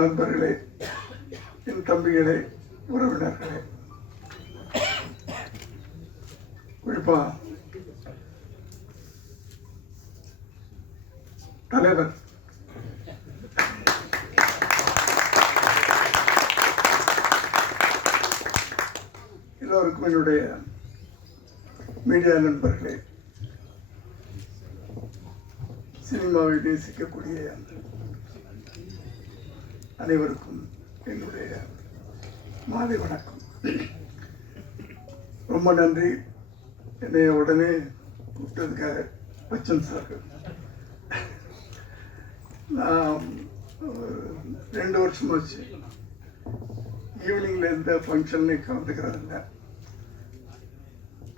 நண்பர்களே என் தம்பிகளே உறவினர்களே. குறிப்பா தலைவர். எல்லோருக்கும் என்னுடைய மீடியா நண்பர்களே சினிமாவை நேசிக்கக்கூடிய அனைவருக்கும் என்னுடைய மாலை வணக்கம். ரொம்ப நன்றி. என்னை உடனே கூப்பிட்டதுக்காக பச்சன் சார் நான் ஒரு ரெண்டு வருஷமாச்சு ஈவினிங்கில் எந்த ஃபங்க்ஷன்லையும் கலந்துக்கிறதில்ல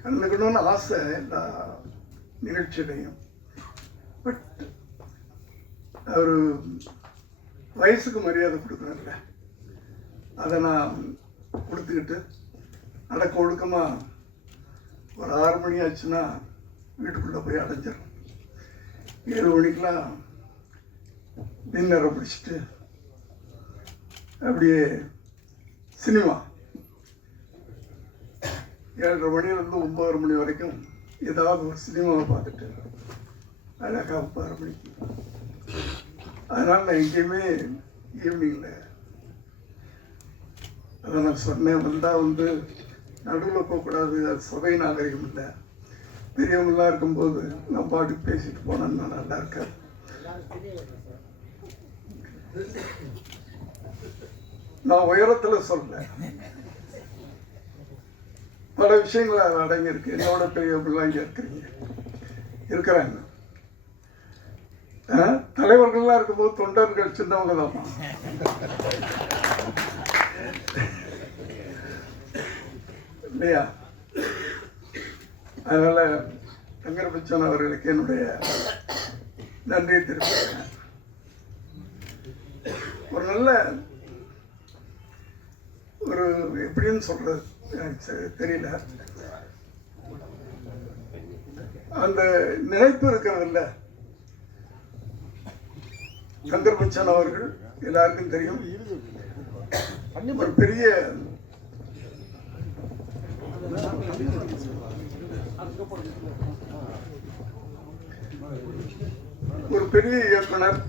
கலந்துக்கணும்னு ஆசை எல்லா நிகழ்ச்சியிலையும். பட் ஒரு வயசுக்கு மரியாதை கொடுக்குறேன்ல அதை நான் கொடுத்துக்கிட்டு அடக்க ஒடுக்கமாக ஒரு ஆறு மணி ஆச்சுன்னா வீட்டுக்குள்ளே போய் அடைஞ்சிடும் ஏழு மணிக்கெலாம் டின்னரை பிடிச்சிட்டு அப்படியே சினிமா. ஏழரை மணிலேருந்து ஒம்பது மணி வரைக்கும் ஏதாவது ஒரு சினிமாவை பார்த்துட்டு அழகாக ஒம்பது மணிக்கு அதனால் நான் எங்கேயுமே ஈவினிங்கில் அதை நான் சொன்னேன் வந்தால் வந்து நடுவில் போகக்கூடாது அது சபை நாகரிகம் இல்லை. பெரியவங்களாம் இருக்கும்போது நான் பாட்டுக்கு பேசிட்டு போனேன்னா நல்லா இருக்காது நான் உயரத்தில் சொல்றேன். பல விஷயங்கள் அதில் அடங்கியிருக்கு. என்னோட பெரியவங்களாம் இங்கே இருக்கிறீங்க. இருக்கிறாங்க. தலைவர்கள்லாம் இருக்கும்போது தொண்டர்கள் சின்னவங்க தான் இல்லையா? அதனால தங்கரபட்சன் அவர்களுக்கு என்னுடைய நன்றியை தெரிவிக்கிறேன். ஒரு நல்ல ஒரு எப்படின்னு சொல்றது எனக்கு தெரியல. அந்த நினைப்பு இருக்கிறது இல்லை. சங்கர் பச்சன் அவர்கள் எல்லாருக்கும் தெரியும். ஒரு பெரிய ஒரு பெரிய இயக்குனர்.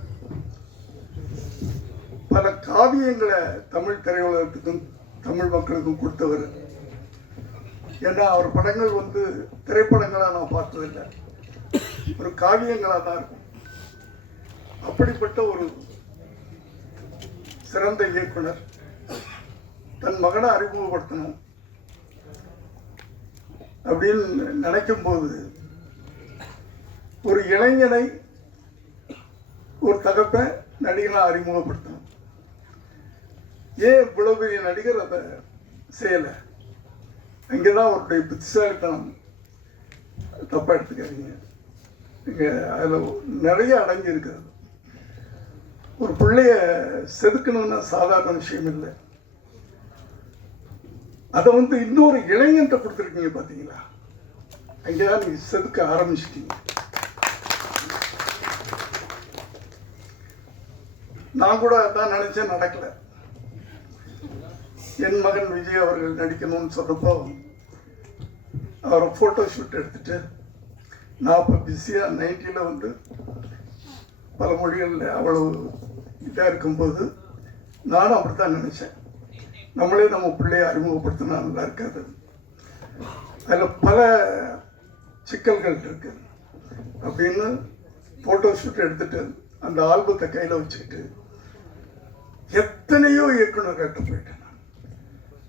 பல காவியங்களை தமிழ் திரையுலகத்துக்கும் தமிழ் மக்களுக்கும் கொடுத்தவர். ஏன்னா அவர் படங்கள் வந்து திரைப்படங்களாக நான் பார்த்ததில்லை. ஒரு காவியங்களாக தான் இருக்கும். அப்படிப்பட்ட ஒரு சிறந்த இயக்குனர் தன் மகனை அறிமுகப்படுத்தணும் அப்படின்னு நினைக்கும் போது ஒரு இளைஞனை ஒரு தகப்பை நடிகனாக அறிமுகப்படுத்தணும். ஏன் இவ்வளவு பெரிய நடிகர் அதை செய்யலை? அங்கே தான் அவருடைய புத்திசாலித்தனம் தப்பாக எடுத்துக்காதீங்க. இங்கே அதில் நிறைய அடங்கி இருக்கிறது. ஒரு பிள்ளைய செதுக்கணும்னா சாதாரண விஷயம் இல்லை. அதை வந்து இன்னொரு இளைஞன்ட்ட கொடுத்துருக்கீங்க பார்த்தீங்களா? அங்கேதான் நீ செதுக்க ஆரம்பிச்சிட்டீங்க. நான் கூட அதான் நினைச்சேன் நடக்கல. என் மகன் விஜய் அவர்கள் நடிக்கணும்னு சொன்னப்போ அவரை ஃபோட்டோ ஷூட் எடுத்துட்டு நான் இப்போ பிஸியாக நைன்ட்டியில் வந்து பல மொழிகளில் அவ்வளவு இதாக இருக்கும்போது நானும் அப்படித்தான் நினச்சேன். நம்மளே நம்ம பிள்ளைய அறிமுகப்படுத்தினா நல்லா இருக்காது. அதில் பல சிக்கல்கள் இருக்கு. அப்படின்னு ஃபோட்டோ ஷூட் எடுத்துட்டு அந்த ஆல்பத்தை கையில் வச்சுக்கிட்டு எத்தனையோ இயக்குனர்கிட்ட போயிட்டேன் நான்.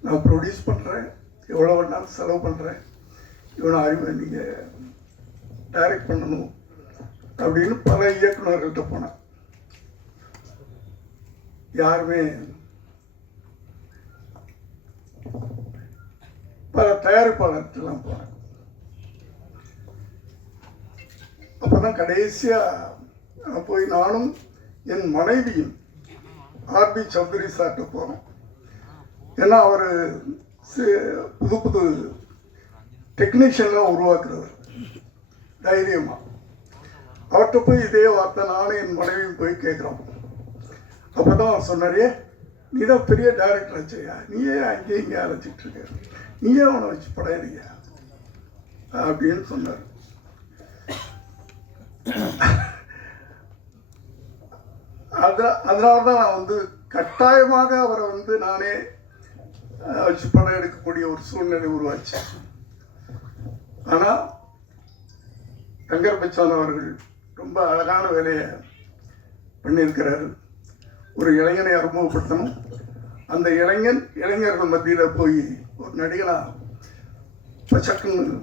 நான் ப்ரொடியூஸ் பண்ணுறேன் எவ்வளோ வேணாலும் செலவு பண்ணுறேன் இவனை அறிவு நீங்கள் டைரக்ட் பண்ணணும். அப்படின்னு பல இயக்குநர்கள்ட்ட போனேன். யாருமே பல தயாரிப்பாளர்கிட்டலாம் போனேன். அப்பதான் தான் கடைசியாக போய் நானும் என் மனைவியும் ஆர்பி சௌத்ரி சார்கிட்ட போனோம். ஏன்னா அவர் புது புது டெக்னீஷியன்லாம் உருவாக்குறவர். தைரியமாக அவர்கிட்ட போய் இதே வார்த்தை நானும் என் மனைவியும் போய் கேட்குறோம். அப்பதான் அவர் சொன்னாரே நீ தான் பெரிய டைரக்டர் ஆச்சையா நீயே அங்கேயும் இங்கே அழைச்சிட்டு இருக்க. நீயே அவனை வச்சு படையறிய அப்படின்னு சொன்னார். அத அதனால தான் நான் வந்து கட்டாயமாக அவரை வந்து நானே வச்சு படம் எடுக்கக்கூடிய ஒரு சூழ்நிலை உருவாச்சு. ஆனால் தங்கர் பச்சான் அவர்கள் ரொம்ப அழகான வேலையை பண்ணியிருக்கிறாரு. ஒரு இளைஞனை அறிமுகப்படுத்தணும். அந்த இளைஞன் இளைஞர்கள் மத்தியில் போய் ஒரு நடிகனாக பச்சக்குன்னு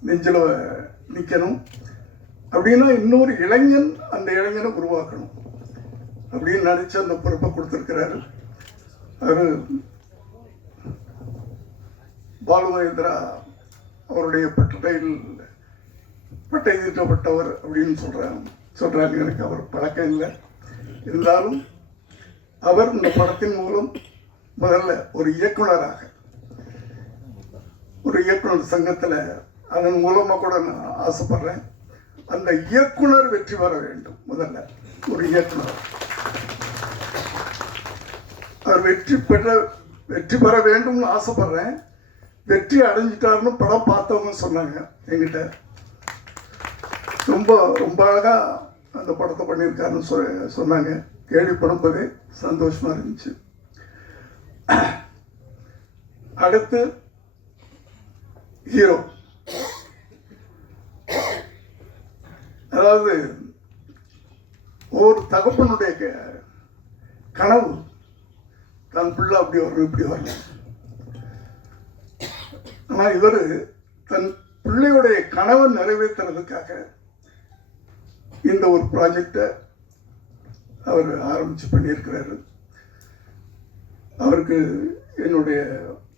நெஞ்சில் நிற்கணும் அப்படின்னா இன்னொரு இளைஞன் அந்த இளைஞனை உருவாக்கணும். அப்படின்னு நினச்சி அந்த பொறுப்பை கொடுத்துருக்கிறாரு. அவர் பாலு மகேந்திரா அவருடைய பட்டடையில் பட்டை தீட்டப்பட்டவர் அப்படின்னு சொல்கிறாங்க சொல்கிறாங்க எனக்கு அவர் பழக்கம் இல்லை. இருந்தாலும் அவர் இந்த படத்தின் மூலம் முதல்ல ஒரு இயக்குனராக ஒரு இயக்குனர் சங்கத்தில் அதன் மூலமாக கூட நான் ஆசைப்படுறேன். அந்த இயக்குனர் வெற்றி பெற வேண்டும் முதல்ல ஒரு இயக்குனர். அவர் வெற்றி பெற வெற்றி பெற வேண்டும்னு ஆசைப்படுறேன். வெற்றி அடைஞ்சிட்டாருன்னு படம் பார்த்தவங்க சொன்னாங்க எங்கிட்ட ரொம்ப ரொம்ப அழகா அந்த படத்தை பண்ணியிருக்காருன்னு சொ சொன்னாங்க. கேள்விப்படும்போதே சந்தோஷமாக இருந்துச்சு. அடுத்து ஹீரோ. அதாவது ஒரு தகப்பனுடைய க- கனவு தன் பிள்ளை அப்படி வரணும் இப்படி வரணும். ஆனால் இவர் தன் பிள்ளையுடைய கனவை நிறைவேற்றுறதுக்காக இந்த ஒரு ப்ராஜெக்டை அவர் ஆரம்பித்து பண்ணியிருக்கிறாரு. அவருக்கு என்னுடைய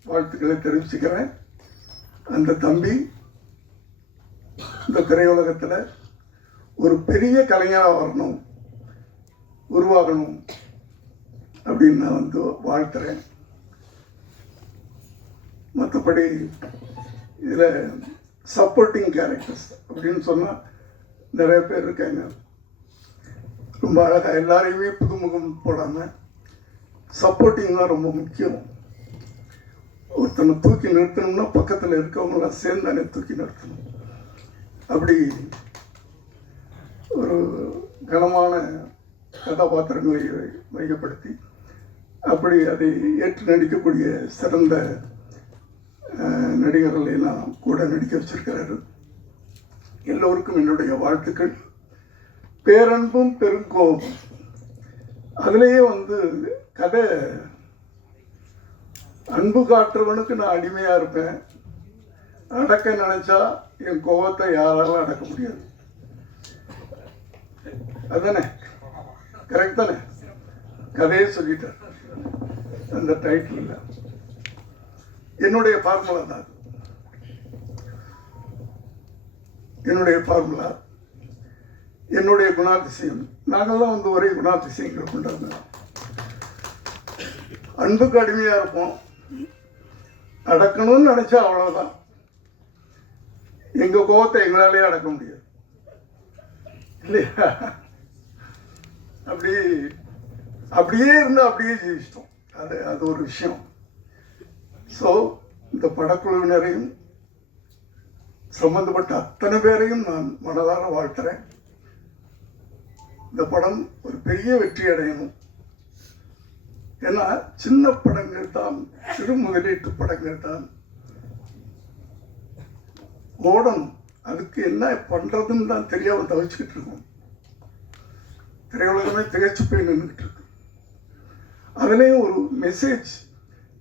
வாழ்த்துக்களை தெரிவிச்சுக்கிறேன். அந்த தம்பி இந்த திரையுலகத்தில் ஒரு பெரிய கலைஞராக வரணும் உருவாகணும் அப்படின்னு நான் வந்து வாழ்த்துறேன். மற்றபடி இதில் சப்போர்ட்டிங் கேரக்டர்ஸ் அப்படின்னு சொன்னால் நிறைய பேர் இருக்காங்க. ரொம்ப அழகாக எல்லாரையுமே புதுமுகம் போடாமல் சப்போர்ட்டிங் தான் ரொம்ப முக்கியம். ஒருத்தனை தூக்கி நிறுத்தணும்னா பக்கத்தில் இருக்கவங்களாம் சேர்ந்தானே தூக்கி நிறுத்தணும். அப்படி ஒரு கனமான கதாபாத்திரங்களை மையப்படுத்தி அப்படி அதை ஏற்று நடிக்கக்கூடிய சிறந்த நடிகர்களையெல்லாம் கூட நடிக்க வச்சிருக்கிறாரு. எல்லோருக்கும் என்னுடைய வாழ்த்துக்கள். பேரன்பும் பெருங்கோபம். அதுலேயே வந்து கதை அன்பு காட்டுறவனுக்கு நான் அடிமையாக இருப்பேன். அடக்க நினச்சா என் கோபத்தை யாராலும் அடக்க முடியாது. அதானே? கரெக்ட் தானே? கதையே சொல்லிட்டார் அந்த டைட்டில் என்னுடைய ஃபார்முலா தான் அது. என்னுடைய ஃபார்முலா என்னுடைய குணாதிசயம். நாங்கள்லாம் வந்து ஒரே குணாதிசயங்களை கொண்டாடுறோம் அன்புக்கு அடிமையாக இருப்போம். அடக்கணும்னு நினச்சா அவ்வளோதான் எங்கள் கோபத்தை எங்களாலே அடக்க முடியாது. இல்லையா? அப்படி அப்படியே இருந்து அப்படியே ஜீவிச்சிட்டோம். அது அது ஒரு விஷயம். ஸோ இந்த படக்குழுவினரையும் சம்பந்தப்பட்ட அத்தனை பேரையும் நான் மனதார வாழ்த்துறேன். இந்த படம் ஒரு பெரிய வெற்றி அடையணும். ஏன்னா சின்ன படங்கள் தான் சிறு முதலீட்டு படங்கள் தான். ஓடணும் அதுக்கு என்ன பண்ணுறதுன்னு தான் தெரியாமல் தவிச்சுக்கிட்டு இருக்கோம். திரையுலகமே திகைச்சு போய் நின்றுட்டு இருக்கு. அதுலேயும் ஒரு மெசேஜ்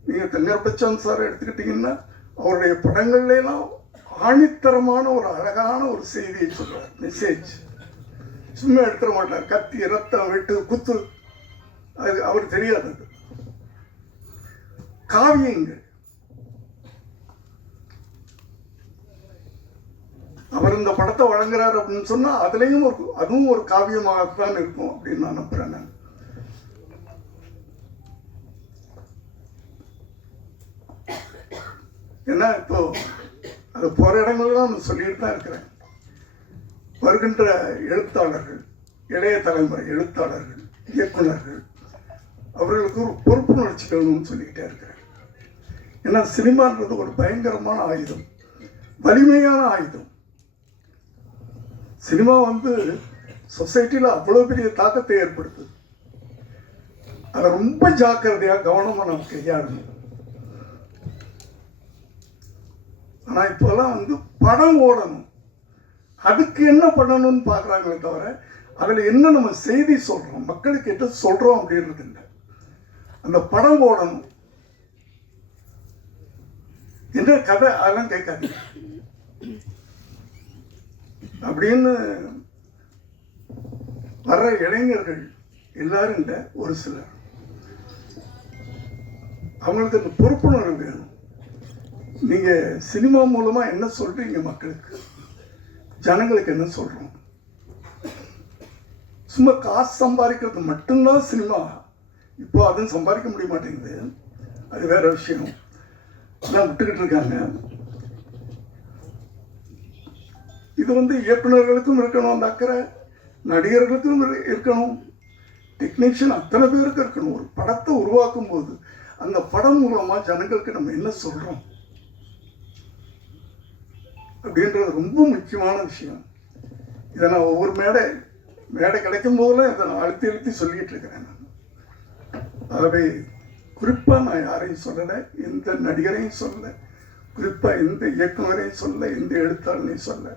நீங்கள் தங்கர் பச்சான் சார் எடுத்துக்கிட்டிங்கன்னா அவருடைய படங்கள்லாம் ஆணித்தரமான ஒரு அழகான ஒரு செய்தியை சொல்றார். மெசேஜ் சும்மா எடுத்துட மாட்டார். கத்தி ரத்தம் வெட்டு குத்து. அது அவர் தெரியாது அது. காவியங்கள் அவர் இந்த படத்தை வழங்குறாரு அப்படின்னு சொன்னா அதுலயும் ஒரு அதுவும் ஒரு காவியமாகத்தான் இருக்கும் அப்படின்னு நான் நம்புறேன் நான். ஏன்னா இப்போ அது போகிற இடங்கள்லாம் நான் சொல்லிட்டு தான் இருக்கிறேன். வருகின்ற எழுத்தாளர்கள் இளைய தலைமுறை எழுத்தாளர்கள் இயக்குனர்கள் அவர்களுக்கு ஒரு பொறுப்புணர்ச்சி வேணும்னு சொல்லிக்கிட்டே இருக்கிறேன். ஏன்னா சினிமான்றது ஒரு பயங்கரமான ஆயுதம் வலிமையான ஆயுதம். சினிமா வந்து சொசைட்டியில் அவ்வளோ பெரிய தாக்கத்தை ஏற்படுத்துது. அதை ரொம்ப ஜாக்கிரதையாக கவனமாக நம்ம கையாளணும். ஆனால் இப்போல்லாம் வந்து படம் ஓடணும். அதுக்கு என்ன பண்ணணும்னு பார்க்குறாங்களே தவிர அதில் என்ன நம்ம செய்தி சொல்கிறோம் மக்களுக்கு என்ன சொல்கிறோம் அப்படின்றது இல்லை. அந்த படம் ஓடணும். என்ன கதை? அதெல்லாம் கேட்காதீங்க. அப்படின்னு வர்ற இளைஞர்கள் எல்லாரும் இல்லை ஒரு சிலர். அவங்களுக்கு அந்த பொறுப்புணர்வு வேணும். நீங்கள் சினிமா மூலமாக என்ன சொல்கிறீங்க மக்களுக்கு? ஜனங்களுக்கு என்ன சொல்கிறோம் சும்மா காசு சம்பாதிக்கிறது மட்டும்தான் சினிமா. இப்போ அதுவும் சம்பாதிக்க முடிய மாட்டேங்குது. அது வேற விஷயம். அதான் விட்டுக்கிட்டு இருக்காங்க. இது வந்து இயக்குனர்களுக்கும் இருக்கணும் அந்த அக்கறை. நடிகர்களுக்கும் இருக்கணும். டெக்னீஷியன் அத்தனை பேருக்கு இருக்கணும். ஒரு படத்தை உருவாக்கும் போது அந்த படம் மூலமாக ஜனங்களுக்கு நம்ம என்ன சொல்கிறோம் அப்படின்றது ரொம்ப முக்கியமான விஷயம். இதை நான் ஒவ்வொரு மேடை மேடை கிடைக்கும் போதெல்லாம் இதை நான் அழுத்தி அழுத்தி சொல்லிகிட்டு இருக்கிறேன் நான். ஆகவே குறிப்பாக நான் யாரையும் சொல்லலை எந்த நடிகரையும் சொல்லலை குறிப்பாக எந்த இயக்குனரையும் சொல்ல எந்த எழுத்தாளனையும் சொல்ல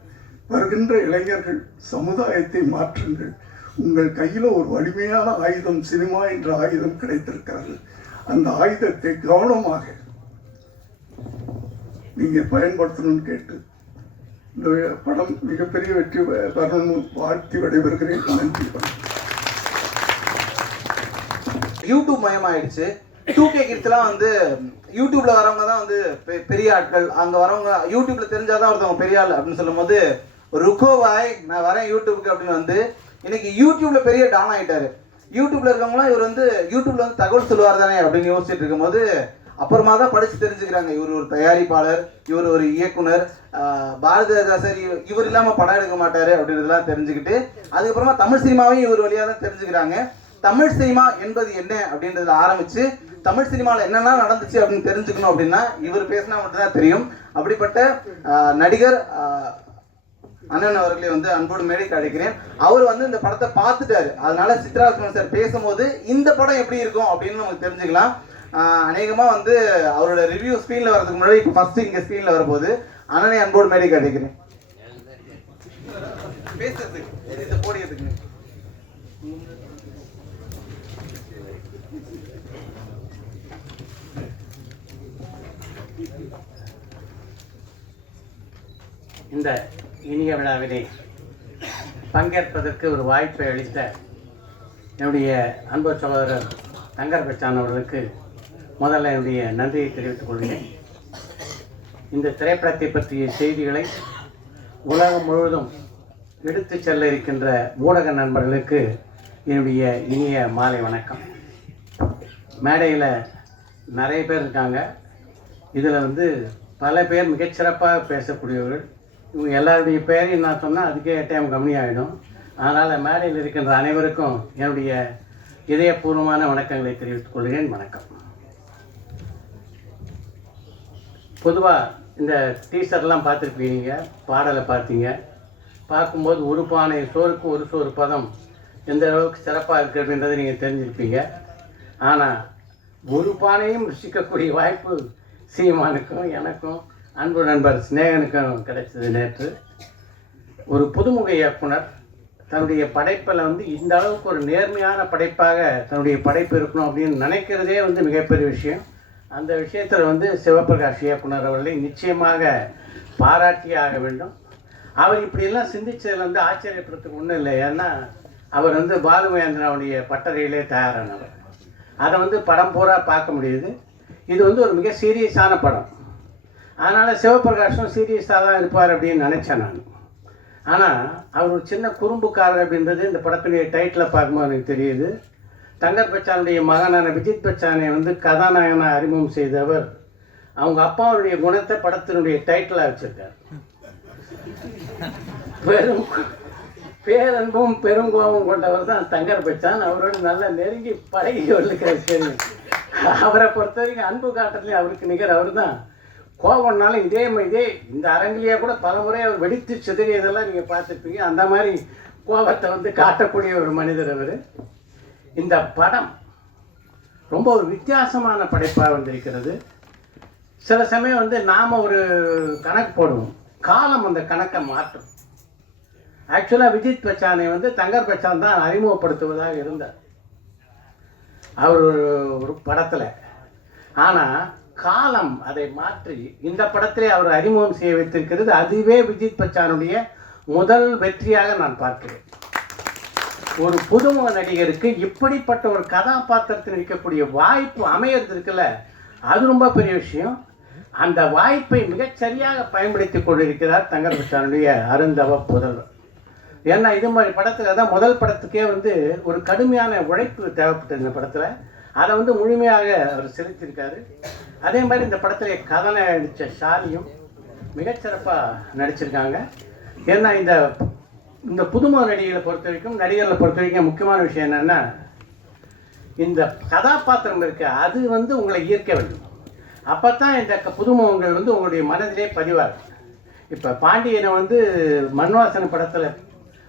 வருகின்ற இளைஞர்கள் சமுதாயத்தை மாற்றுங்கள். உங்கள் கையில் ஒரு வலிமையான ஆயுதம் சினிமா என்ற ஆயுதம் கிடைத்திருக்கிறது. அந்த ஆயுதத்தை கவனமாக நீங்கள் பயன்படுத்தணும்னு கேட்டு இந்த படம் மிகப்பெரிய வெற்றி பெ- வரணும்னு வாழ்த்தி விடைபெறுகிறேன். நன்றி. யூடியூப் மயமாயிடுச்சு. டூ கே கிட்ஸ்லாம் வந்து யூடியூப்ல வரவங்க தான் வந்து பெ- பெரிய ஆட்கள். அங்க வரவங்க யூடியூப்ல தெரிஞ்சாதான் ஒருத்தவங்க பெரிய ஆள் அப்படின்னு சொல்லும்போது ருக்கோவாய் நான் வரேன் யூடியூப்க்கு அப்படின்னு வந்து இன்னைக்கு யூடியூப்ல பெரிய டான் ஆயிட்டாரு. யூடியூப்ல இருக்கவங்களாம் இவர் வந்து யூடியூப்ல வந்து தகவல் சொல்லுவார் தானே அப்படின்னு யோசிச்சுட்டு இருக்கும்போது அப்புறமா தான் படித்து தெரிஞ்சுக்கிறாங்க. இவர் ஒரு தயாரிப்பாளர் இவர் ஒரு இயக்குனர் பாரதிதாசர் இவர் இல்லாமல் படம் எடுக்க மாட்டார் அப்படின்றதெல்லாம் தெரிஞ்சுக்கிட்டு அதுக்கப்புறமா தமிழ் சினிமாவையும் இவர் வழியாக தான் தெரிஞ்சுக்கிறாங்க. தமிழ் சினிமா என்பது என்ன அப்படின்றத ஆரம்பித்து தமிழ் சினிமாவில் என்னென்ன நடந்துச்சு அப்படின்னு தெரிஞ்சுக்கணும் அப்படின்னா இவர் பேசினா மட்டும்தான் தெரியும். அப்படிப்பட்ட நடிகர் அண்ணன் அவர்களை வந்து அன்போடு மேடைக்கு அழைக்கிறேன். அவர் வந்து இந்த படத்தை பார்த்துட்டாரு. அதனால சித்ராசன் சார் பேசும்போது இந்த படம் எப்படி இருக்கும் அப்படின்னு நமக்கு தெரிஞ்சுக்கலாம். அநேகமாக வந்து அவரோட ரிவ்யூ ஸ்க்ரீனில் வரதுக்கு முன்னாடி இப்போ ஃபஸ்ட்டு இங்கே ஸ்க்ரீனில் வரும்போது அண்ணனை அன்போடு மாரி கேட்டுக்கிறேன். பேசுறதுக்கு இந்த போடியதுக்கு இந்த இனிய விழாவிலே பங்கேற்பதற்கு ஒரு வாய்ப்பை அளித்த என்னுடைய அன்பு சகோதரர் தங்கர் பெச்சான் அவர்களுக்கு முதல்ல என்னுடைய நன்றியை தெரிவித்துக் கொள்கிறேன். இந்த திரைப்படத்தை பற்றிய செய்திகளை உலகம் முழுவதும் எடுத்துச் செல்ல இருக்கின்ற ஊடக நண்பர்களுக்கு என்னுடைய இனிய மாலை வணக்கம். மேடையில் நிறைய பேர் இருக்காங்க. இதில் வந்து பல பேர் மிகச்சிறப்பாக பேசக்கூடியவர்கள். இவங்க எல்லாருடைய பேரையும் நான் சொன்னால் அதுக்கே டைம் கம்மியாகிடும் அதனால் மேடையில் இருக்கின்ற அனைவருக்கும் என்னுடைய இதயபூர்வமான வணக்கங்களை தெரிவித்துக் கொள்கிறேன். வணக்கம். பொதுவாக இந்த டீச்சர்லாம் பார்த்துருப்பீங்க பாடலை பார்த்தீங்க. பார்க்கும்போது ஒரு பானை சோறுக்கு ஒரு சோறு பதம் எந்த அளவுக்கு சிறப்பாக இருக்குது அப்படின்றத நீங்கள் தெரிஞ்சிருப்பீங்க. ஆனால் ஒரு பானையும் ருசிக்கக்கூடிய வாய்ப்பு சீமானுக்கும் எனக்கும் அன்பு நண்பர் சிநேகனுக்கும் கிடைச்சது நேற்று. ஒரு புதுமுக இயக்குனர் தன்னுடைய படைப்பில் வந்து இந்த அளவுக்கு ஒரு நேர்மையான படைப்பாக தன்னுடைய படைப்பு இருக்கணும் அப்படின்னு நினைக்கிறதே வந்து மிகப்பெரிய விஷயம். அந்த விஷயத்தில் வந்து சிவபிரகாஷ் இயக்குனர் அவர்களை நிச்சயமாக பாராட்டியே ஆக வேண்டும். அவர் இப்படியெல்லாம் சிந்திச்சதுல வந்து ஆச்சரியப்படுறதுக்கு ஒன்றும் இல்லை. ஏன்னா அவர் வந்து பாலுமகேந்திரனுடைய பட்டறையிலே தயாரானவர். அதை வந்து படம் பூரா பார்க்க முடியுது. இது வந்து ஒரு மிக சீரியஸான படம். அதனால் சிவபிரகாஷும் சீரியஸாக தான் இருப்பார் அப்படின்னு நினச்சேன் நான். ஆனால் அவர் ஒரு சின்ன குறும்புக்காரர் அப்படின்றது இந்த படத்தினுடைய டைட்டிலை பார்க்கும்போது எனக்கு தெரியுது. தங்கர் பச்சானுடைய மகனான விஜித் பச்சானை வந்து கதாநாயகனை அறிமுகம் செய்தவர். அவங்க அப்பாவுடைய குணத்தை படத்தினுடைய டைட்டிலாக வச்சிருக்கார். பெரும் பேரன்பும் பெருங்கோபம் கொண்டவர் தான் தங்கர் பச்சான். அவரோடு நல்லா நெருங்கி பழகியவர்களுக்கு அது தெரியும் அவரை பொறுத்த வரைக்கும் அன்பு காட்டுறதுலேயும் அவருக்கு நிகர் அவர் தான். கோபம்னாலும் இதே இதே இந்த அரங்கிலேயே கூட பல முறை அவர் வெடித்து சிதறியதெல்லாம் நீங்கள் பார்த்துருப்பீங்க. அந்த மாதிரி கோபத்தை வந்து காட்டக்கூடிய ஒரு மனிதர் அவர். இந்த படம் ரொம்ப ஒரு வித்தியாசமான படைப்பாக வந்திருக்கிறது. சில சமயம் வந்து நாம் ஒரு கணக்கு போடுவோம். காலம் அந்த கணக்கை மாற்றும். ஆக்சுவலாக விஜித் பச்சானை வந்து தங்கர் பச்சான் தான் அறிமுகப்படுத்துவதாக இருந்தார். அவர் ஒரு- ஒரு படத்தில். ஆனால் காலம் அதை மாற்றி இந்த படத்திலே அவர் அறிமுகம் செய்ய வைத்திருக்கிறது அதுவே விஜித் பச்சானுடைய முதல் வெற்றியாக நான் பார்க்கிறேன். ஒரு புதுமுக நடிகருக்கு இப்படிப்பட்ட ஒரு கதாபாத்திரத்தில் இருக்கக்கூடிய வாய்ப்பு அமையறது இருக்குல்ல அது ரொம்ப பெரிய விஷயம். அந்த வாய்ப்பை மிகச்சரியாக பயன்படுத்தி கொண்டிருக்கிறார் தங்கர் பச்சானுடைய அருந்தவ புதல்வர். ஏன்னா இது மாதிரி படத்தில் தான் முதல் படத்துக்கே வந்து ஒரு கடுமையான உழைப்பு தேவைப்பட்டது இந்த படத்தில். அதை வந்து முழுமையாக அவர் செலுத்தியிருக்காரு. அதே மாதிரி இந்த படத்தில் கதனை நடித்த ஷாலியும் மிகச்சிறப்பாக நடிச்சிருக்காங்க. ஏன்னா இந்த இந்த புதுமா நடிகளை பொறுத்த வரைக்கும் நடிகர்களை பொறுத்த வரைக்கும் முக்கியமான விஷயம் என்னென்னா இந்த கதாபாத்திரம் இருக்கு அது வந்து உங்களை ஈர்க்க வேண்டும். அப்போ தான் இந்த க- புதுமுகங்கள் வந்து உங்களுடைய மனதிலே பதிவாகும். இப்போ பாண்டியனை வந்து மண்வாசன படத்தில்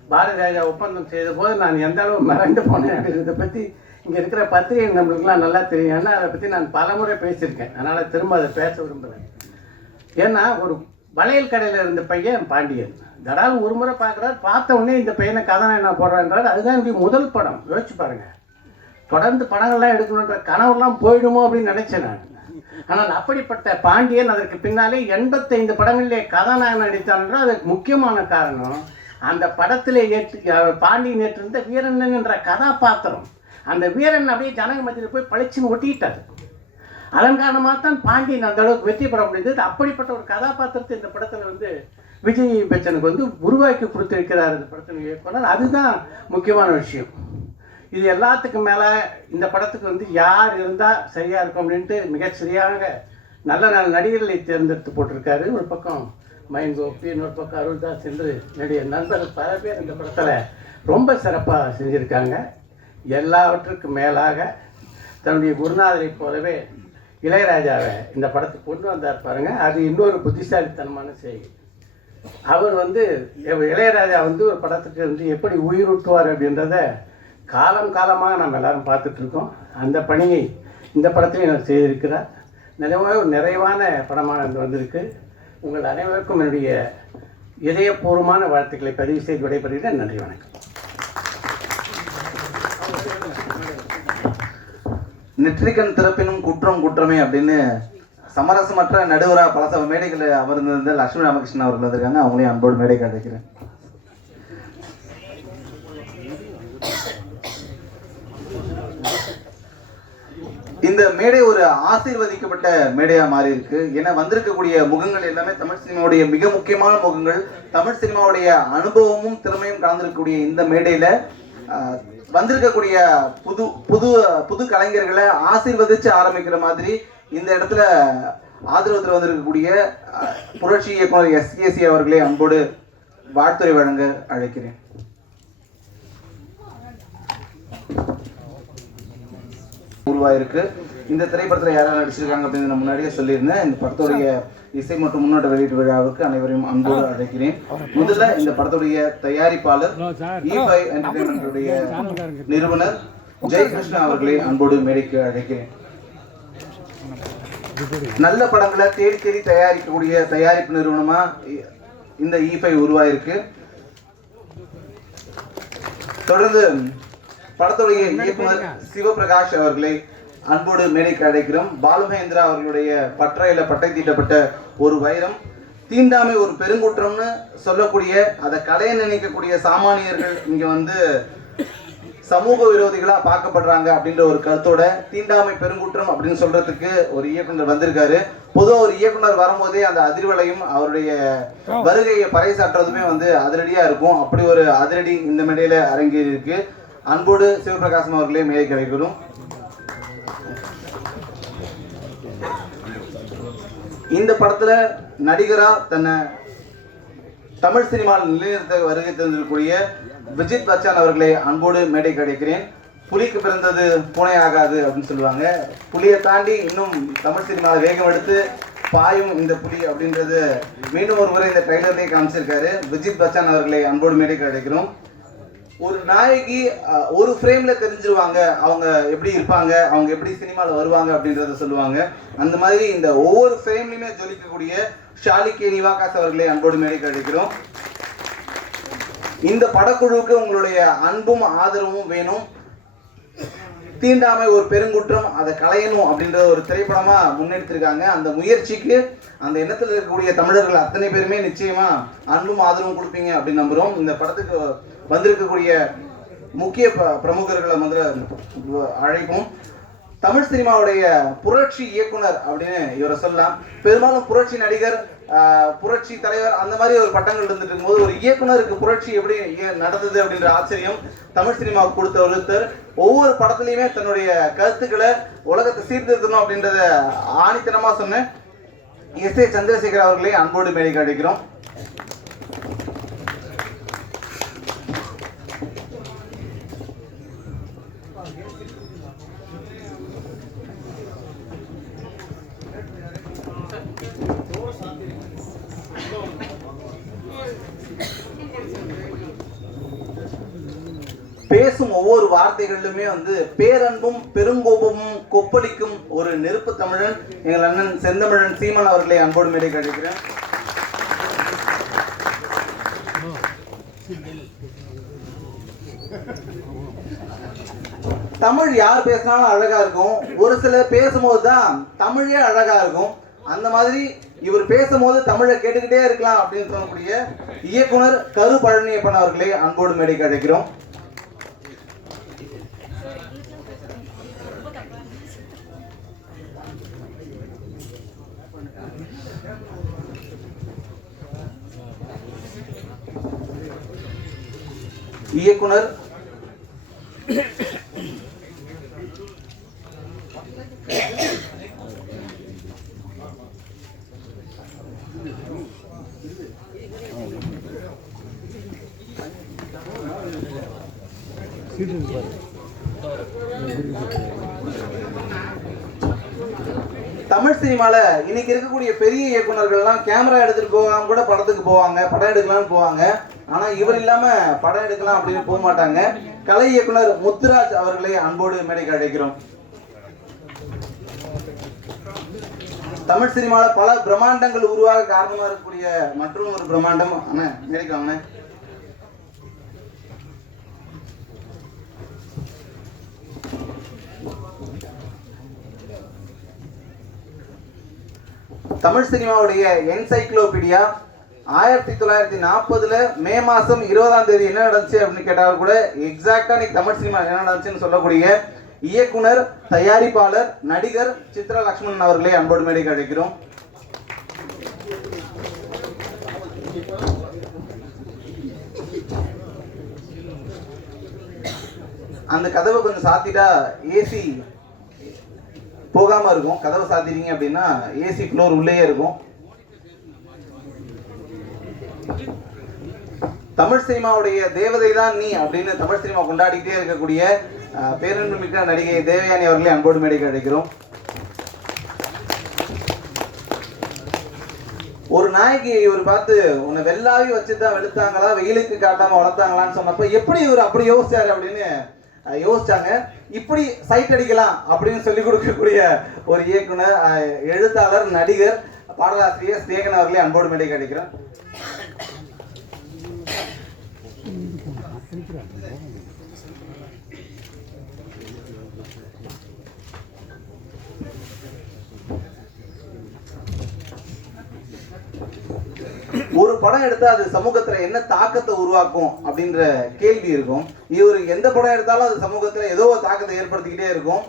பாரதி ராஜா ஒப்பந்தம் செய்த போது நான் எந்த அளவு மறந்து போனேன் அப்படின்றத பற்றி இங்கே இருக்கிற பத்திரிகை நம்மளுக்குலாம் நல்லா தெரியும். ஏன்னா அதை பற்றி நான் பலமுறை பேசியிருக்கேன். அதனால் திரும்ப அதை பேச விரும்புகிறேன் ஏன்னா ஒரு வளையல் கடையில் இருந்த பையன் பாண்டியன். தடால் ஒரு முறை பார்க்குறாரு பார்த்த உடனே இந்த பையனை கதை என்ன போடுறான்றாரு அதுதான் என்னுடைய முதல் படம். யோசிச்சு பாருங்கள் தொடர்ந்து படங்கள்லாம் எடுக்கணுன்ற கனவுலாம் போயிடுமோ அப்படின்னு நினைச்சேன் நான். ஆனால் அப்படிப்பட்ட பாண்டியன் அதற்கு பின்னாலே எண்பத்தைந்து படங்களிலே கதாநாயகன் நடித்தான் அதுக்கு முக்கியமான காரணம் அந்த படத்திலே ஏற்று பாண்டியன் ஏற்றிருந்த வீரண்ணன் என்ற கதாபாத்திரம். அந்த வீரன் அப்படியே ஜனக மத்தியில் போய் பளிச்சுன்னு ஒட்டிக்கிட்டார் அதன் காரணமாக தான் பாண்டியன் அந்த அளவுக்கு வெற்றி பெற முடிந்தது. அப்படிப்பட்ட ஒரு கதாபாத்திரத்தை இந்த படத்தில் வந்து விஜய் பச்சனுக்கு வந்து உருவாக்கி கொடுத்திருக்கிறார் இந்த படத்தின் இயக்குனர். அதுதான் முக்கியமான விஷயம். இது எல்லாத்துக்கும் மேலே இந்த படத்துக்கு வந்து யார் இருந்தால் சரியாக இருக்கும் அப்படின்ட்டு மிகச்சரியாக நல்ல நல்ல நடிகர்களை தேர்ந்தெடுத்து போட்டிருக்காரு. ஒரு பக்கம் மயன் கோபி இன்னொரு பக்கம் அருள்தாஸ் என்று நடிகர் நண்பர்கள் பல பேர் இந்த படத்தில் ரொம்ப சிறப்பாக செஞ்சுருக்காங்க. எல்லாவற்றுக்கும் மேலாக தன்னுடைய குருநாதரை போலவே இளையராஜாவை இந்த படத்துக்கு கொண்டு வந்தார் பாருங்கள் அது இன்னொரு புத்திசாலித்தனமான செய்தி. அவர் வந்து இளையராஜா வந்து ஒரு படத்துக்கு வந்து எப்படி உயிரூட்டுவார் அப்படின்றத காலம் காலமாக நம்ம எல்லாரும் பார்த்துட்ருக்கோம் அந்த பணியை இந்த படத்திலையும் நான் செய்திருக்கிறார். நிறைவாக ஒரு நிறைவான படமாக இது வந்திருக்கு. உங்கள் அனைவருக்கும் என்னுடைய இதயபூர்வமான வாழ்த்துக்களை பதிவு செய்து விடைபெறுகிறேன். நன்றி வணக்கம். நெற்றிக்கண் திறப்பினும் குற்றம் குற்றமே அப்படின்னு சமரசமற்ற நடுவராக பல சம மேடைகளில் அமர்ந்திருந்த லட்சுமி ராமகிருஷ்ணன் அவர்கள் வந்திருக்காங்க. அவங்களையும் அன்போடு மேடைக்கு அழைக்கிறேன் இந்த மேடை ஒரு ஆசீர்வதிக்கப்பட்ட மேடையா மாறி இருக்கு ஏன்னா வந்திருக்கக்கூடிய முகங்கள் எல்லாமே தமிழ் சினிமாவுடைய மிக முக்கியமான முகங்கள். தமிழ் சினிமாவுடைய அனுபவமும் திறமையும் கலந்திருக்கக்கூடிய இந்த மேடையில வந்திருக்கக்கூடிய புது புது புது கலைஞர்களை ஆசீர்வதிச்சு ஆரம்பிக்கிற மாதிரி இந்த இடத்துல ஆதரவு வந்திருக்கக்கூடிய புரட்சி இயக்குனர் எஸ்கேசி அவர்களை அன்போடு வாழ்த்துறை வழங்க அழைக்கிறேன். உருவாயிருக்கு. இந்த திரைப்படத்தில் யாரெல்லாம் நடிச்சிருக்காங்க அப்படின்னு நான் முன்னாடியே சொல்லியிருந்தேன். இந்த படத்துடைய இசை மற்றும் முன்னோட்ட வெளியீட்டு விழாவுக்கு அனைவரையும் அன்போடு அழைக்கிறேன். முதல்ல இந்த படத்துடைய தயாரிப்பாளர் இ5 என்டர்டைன்மெண்ட்டுடைய நிறுவனர் ஜெயகிருஷ்ணா அவர்களை அன்போடு மேடைக்கு அழைக்கிறேன். நல்ல படங்களை தேடி தேடி தயாரிக்கக்கூடிய தயாரிப்பு நிறுவனமா இந்த e இ5 உருவாயிருக்கு. தொடர்ந்து படத்துடைய இயக்குனர் சிவபிரகாஷ் அவர்களை அன்போடு மேடைக்கு அழைக்கிறோம். பாலுமகேந்திரா அவர்களுடைய பற்றையில பட்டை தீட்டப்பட்ட ஒரு வைரம் தீண்டாமை ஒரு பெருங்குற்றம்னு சொல்லக்கூடிய அதை கலையை நினைக்கக்கூடிய சாமானியர்கள் இங்க வந்து சமூக விரோதிகளா பார்க்கப்படுறாங்க அப்படின்ற ஒரு கருத்தோட தீண்டாமை பெருங்குற்றம் அப்படின்னு சொல்றதுக்கு ஒரு இயக்குனர் வந்திருக்காரு. பொதுவாக ஒரு இயக்குனர் வரும்போதே அந்த அதிர்வலையும் அவருடைய வருகையை பறைசாற்றுறதுமே வந்து அதிரடியா இருக்கும். அப்படி ஒரு அதிரடி இந்த மேடையில அரங்கேறி இருக்கு. அன்போடு சிவபிரகாசம் அவர்களே மேலே கிடைக்கணும் இந்த படத்துல நடிகரா தன்னை தமிழ் சினிமாவில் நிலைநிறுத்த வருகை தந்திருக்கக்கூடிய விஜித் பச்சான் அவர்களை அன்போடு மேடை கிடைக்கிறேன். புலிக்கு பிறந்தது பூனை ஆகாது அப்படின்னு சொல்லுவாங்க. புலியை தாண்டி இன்னும் தமிழ் சினிமாவில் வேகம் எடுத்து பாயும் இந்த புலி அப்படின்றது மீண்டும் ஒரு முறை இந்த ட்ரைலர்லேயே காமிச்சிருக்காரு. விஜித் பச்சான் அவர்களை அன்போடு மேடை கிடைக்கிறோம். ஒரு நாயகி ஒரு ஃப்ரேம்ல தெரிஞ்சிருவாங்க. அவங்க எப்படி இருப்பாங்க அவங்க எப்படி சினிமாவில் வருவாங்க அப்படின்றத சொல்லுவாங்க. அந்த மாதிரி இந்த ஒவ்வொரு ஃப்ரேம்லையுமே ஜொலிக்கக்கூடிய ஷாலி கே நிவாகாஸ் அவர்களை அன்போடு மேடை கிடைக்கிறோம். இந்த படக்குழுவுக்கு உங்களுடைய அன்பும் ஆதரவும் வேணும். தீண்டாமை ஒரு பெருங்குற்றம் அதை களையணும் அப்படின்ற ஒரு திரைப்படமா முன்னெடுத்திருக்காங்க. அந்த முயற்சிக்கு அந்த எண்ணத்தில் இருக்கக்கூடிய தமிழர்கள் அத்தனை பேருமே நிச்சயமா அன்பும் ஆதரவும் கொடுப்பீங்க அப்படின்னு நம்புறோம். இந்த படத்துக்கு வந்திருக்கக்கூடிய முக்கிய பிரமுகர்களை முதல்ல அழைப்போம். தமிழ் சினிமாவுடைய புரட்சி இயக்குனர் அப்படின்னு இவரை சொல்லலாம். பெரும்பாலும் புரட்சி நடிகர் புரட்சி தலைவர் அந்த மாதிரி ஒரு பட்டங்கள் இருந்துட்டு இருக்கும்போது ஒரு இயக்குனருக்கு புரட்சி எப்படி நடந்தது அப்படின்ற ஆச்சரியம் தமிழ் சினிமாவுக்கு கொடுத்த ஒருத்தர். ஒவ்வொரு படத்துலையுமே தன்னுடைய கருத்துக்களை உலகத்தை சீர்திருத்தணும் அப்படின்றத ஆணித்தனமா சொன்ன எஸ் ஏ சந்திரசேகர் அவர்களை அன்போடு மேலே கிடைக்கிறோம் ஒவ்வொரு வார்த்தைகளிலுமே வந்து பேரன்பும் பெருங்கோபமும் கொப்பளிக்கும் ஒரு நெருப்பு தமிழன் எங்கள் அண்ணன் செந்தமிழன் சீமன் அவர்களை அன்போடு மேலே கழிக்கிறேன். தமிழ் யார் பேசினாலும் அழகா இருக்கும். ஒரு சிலர் பேசும்போது தான் தமிழே அழகா இருக்கும். அந்த மாதிரி இவர் பேசும்போது தமிழை கேட்டுக்கிட்டே இருக்கலாம் அப்படின்னு சொல்லக்கூடிய இயக்குனர் கரு பழனியப்பன் அவர்களை அன்போடு மேடைக்கு அழைக்கிறோம் இயக்குனர் தமிழ் சினிமால இன்னைக்கு இருக்கக்கூடிய பெரிய இயக்குனர்கள்லாம் கேமரா எடுத்துட்டு போகாம கூட படத்துக்கு போவாங்க படம் எடுக்கலாம்னு போவாங்க. ஆனா இவர் இல்லாம படம் எடுக்கலாம் அப்படின்னு போக மாட்டாங்க. கலை இயக்குனர் முத்துராஜ் அவர்களை அன்போடு மேடைக்கு அழைக்கிறோம். தமிழ் சினிமாவில் பல பிரம்மாண்டங்கள் உருவாக காரணமாக இருக்கக்கூடிய மற்றும் ஒரு பிரம்மாண்டம் அண்ணா மேடைக்கு வாங்கினேன் தமிழ் சினிமாவுடைய என்சைக்ளோபீடியா ஆயிரத்தி தொள்ளாயிரத்தி நாற்பதுல மே மாசம் இருபதாம் தேதி என்ன நடந்துச்சு அப்படின்னு கேட்டால் கூட எக்ஸாக்டா இன்னைக்கு தமிழ் சினிமா என்ன நடந்துச்சுன்னு சொல்லக்கூடிய இயக்குனர் தயாரிப்பாளர் நடிகர் சித்ரா லக்ஷ்மணன் அவர்களை அன்போடு மேடை அழைக்கிறோம் அந்த கதவை கொஞ்சம் சாத்திட்டா ஏசி போகாம இருக்கும். கதவை சாத்திட்டீங்க அப்படின்னா ஏசி ஃப்ளோர் உள்ளேயே இருக்கும். தமிழ் சினிமாவுடைய தேவதை தான் நீ அப்படின்னு தமிழ் சினிமா கொண்டாடிக்கிட்டே இருக்கக்கூடிய பேரன்பு மிக்க நடிகை தேவயானி அவர்களை அன்போடு மேடைக்கு அழைக்கிறோம். ஒரு நாய்க்கு இவர் பார்த்து உன்னை வெள்ளாவி வச்சுதான் வெளுத்தாங்களா? வெயிலுக்கு காட்டாம வளர்த்தாங்களான்னு சொன்னப்ப எப்படி இவர் அப்படி யோசிச்சாரு? அப்படின்னு யோசிச்சாங்க. இப்படி சைட் அடிக்கலாம் அப்படின்னு சொல்லி கொடுக்கக்கூடிய ஒரு இயக்குனர் எழுத்தாளர் நடிகர் பாடலாசிரியர் ஸ்நேகன் அவர்களே அன்போடு மேடைக்கு அழைக்கிறேன் ஒரு படம் எடுத்தா அது சமூகத்துல என்ன தாக்கத்தை உருவாக்கும் அப்படின்ற கேள்வி இருக்கும். இவர் எந்த படம் எடுத்தாலும் அது சமூகத்துல ஏதோ ஒரு தாக்கத்தை ஏற்படுத்திக்கிட்டே இருக்கும்.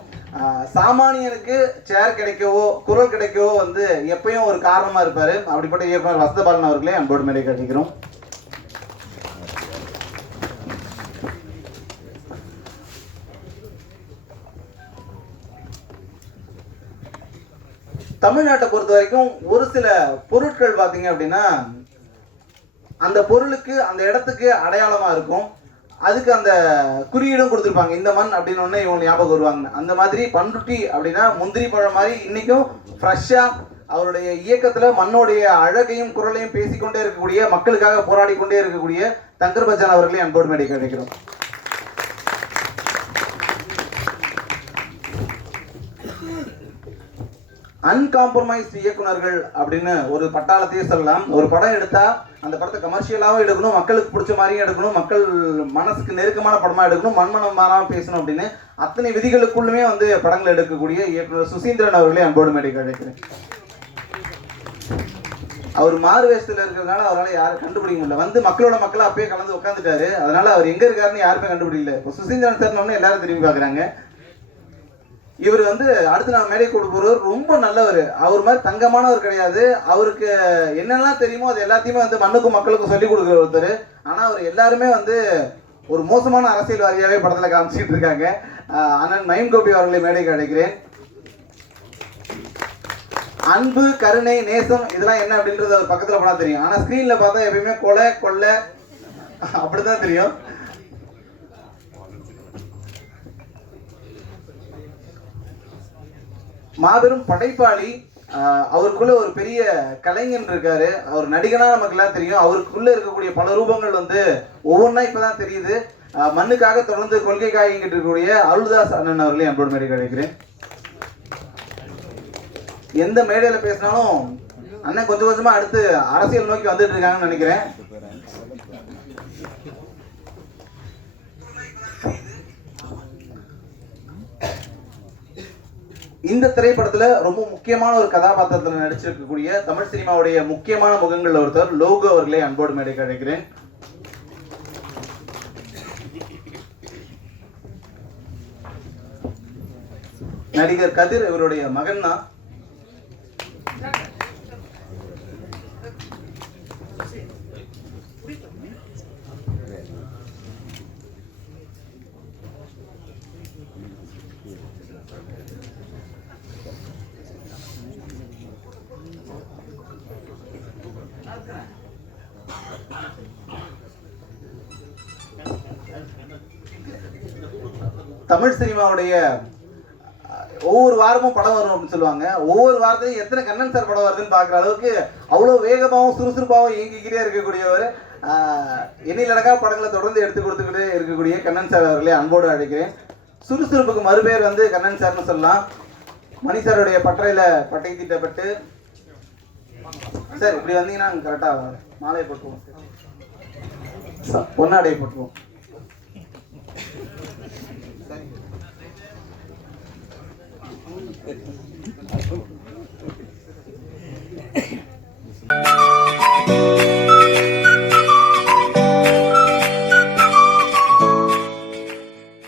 சாமானியனுக்கு சேர் கிடைக்கவோ குரல் கிடைக்கவோ வந்து எப்பயும் ஒரு காரணமா இருப்பாரு. அப்படிப்பட்ட இயக்குனர் வசதபாலன் அவர்களே அன்போடு மேலே கட்டிக்கிறோம். தமிழ்நாட்டை பொறுத்த வரைக்கும் ஒரு சில பொருட்கள் பார்த்தீங்க அப்படின்னா அந்த பொருளுக்கு அந்த இடத்துக்கு அடையாளமாக இருக்கும். அதுக்கு அந்த குறியீடும் கொடுத்துருப்பாங்க. இந்த மண் அப்படின்னு ஒன்று இவங்க ஞாபகம் வருவாங்க. அந்த மாதிரி பண்ருட்டி அப்படின்னா முந்திரி பழம் மாதிரி இன்னைக்கும் ஃப்ரெஷ்ஷாக அவருடைய இயக்கத்தில் மண்ணோடைய அழகையும் குரலையும் பேசிக்கொண்டே இருக்கக்கூடிய மக்களுக்காக போராடி கொண்டே இருக்கக்கூடிய தங்கர் பச்சான் அவர்களையும் அன்போடு மேடை கிடைக்கிறோம் அன்காம்ப்ரமைஸ்ட் இயக்குனர்கள் அப்படின்னு ஒரு பட்டாளத்தையே சொல்லலாம். ஒரு படம் எடுத்தா அந்த படத்தை கமர்ஷியலாகவும் எடுக்கணும் மக்களுக்கு பிடிச்ச மாதிரியும் எடுக்கணும் மக்கள் மனசுக்கு நெருக்கமான படமாக எடுக்கணும் மண்மனம் மாறாமல் பேசணும் அப்படின்னு அத்தனை விதிகளுக்குள்ளுமே வந்து படங்கள் எடுக்கக்கூடிய இயக்குனர் சுசீந்திரன் அவர்களே அன்போடு மேடைக்கு அழைக்கிறேன். அவர் மாறு வேஷத்தில் இருக்கிறதுனால அவரால் யாரும் கண்டுபிடிக்க முடியல. வந்து மக்களோட மக்களை அப்பயே கலந்து உட்காந்துட்டாரு அதனால அவர் எங்கே இருக்காருன்னு யாருமே கண்டுபிடிக்கல. இப்போ சுசீந்திரன் சார் எல்லாரும் திரும்பி பார்க்குறாங்க. இவர் வந்து அடுத்து நான் மேடை கொடுப்பவர் ரொம்ப நல்லவர். அவர் மாதிரி தங்கமானவர் கிடையாது. அவருக்கு என்னெல்லாம் தெரியுமோ அது எல்லாத்தையுமே வந்து மண்ணுக்கும் மக்களுக்கும் சொல்லி கொடுக்குற ஒருத்தர். ஆனால் அவர் எல்லாருமே வந்து ஒரு மோசமான அரசியல்வாதியாகவே படத்தில் காமிச்சிட்டு இருக்காங்க. அண்ணன் மயம் கோபி அவர்களை மேடைக்கு அழைக்கிறேன். அன்பு கருணை நேசம் இதெல்லாம் என்ன அப்படின்றது அவர் பக்கத்தில் போனால் தெரியும். ஆனால் ஸ்க்ரீனில் பார்த்தா எப்பயுமே கொலை கொள்ளை அப்படிதான் தெரியும். மாபெரும் படைப்பாளி அவருக்குள்ள ஒரு பெரிய கலைஞன் இருக்காரு. அவர் நடிகனா நமக்கு எல்லாம் தெரியும். அவருக்குள்ள இருக்கக்கூடிய பல ரூபங்கள் வந்து ஒவ்வொன்றா இப்பதான் தெரியுது. மண்ணுக்காக தொடர்ந்து கொள்கை காய்கிட்டு இருக்கக்கூடிய அருள்தாஸ் அண்ணன் அவர்களையும் அன்போடு மேடை கிடைக்கிறேன் எந்த மேடையில பேசினாலும் அண்ணன் கொஞ்சம் கொஞ்சமா அடுத்து அரசியல் நோக்கி வந்துட்டு இருக்காங்கன்னு நினைக்கிறேன். இந்த திரைப்படத்துல ரொம்ப முக்கியமான ஒரு கதாபாத்திரத்துல நடிச்சிருக்கக்கூடிய தமிழ் சினிமாவுடைய முக்கியமான முகங்கள்ல ஒருத்தர் லோகோ அவர்களே அன்போடு மேடை அழைக்கிறேன். நடிகர் கதிர் இவருடைய மகன் தான் தமிழ் சினிமாவுடைய ஒவ்வொரு வாரமும் படம் வரும் அப்படின்னு சொல்லுவாங்க. ஒவ்வொரு வாரத்தையும் எத்தனை கண்ணன் சார் படம் வருதுன்னு பார்க்குற அளவுக்கு அவ்வளோ வேகமாகவும் சுறுசுறுப்பாகவும் இயங்கிக்கிட்டே இருக்கக்கூடியவர் எண்ணில் நடக்காத படங்களை தொடர்ந்து எடுத்து கொடுத்துக்கிட்டே இருக்கக்கூடிய கண்ணன் சார் அவர்களே அன்போடு அழைக்கிறேன். சுறுசுறுப்புக்கு மறுபேர் வந்து கண்ணன் சார்னு சொல்லலாம். மணி சாருடைய பட்டறையில் பட்டை தீட்டப்பட்டு சார் இப்படி வந்தீங்கன்னா கரெக்டாக மாலையை போட்டுருவோம். பொன்னாடையை போட்டுருவோம். Thank you.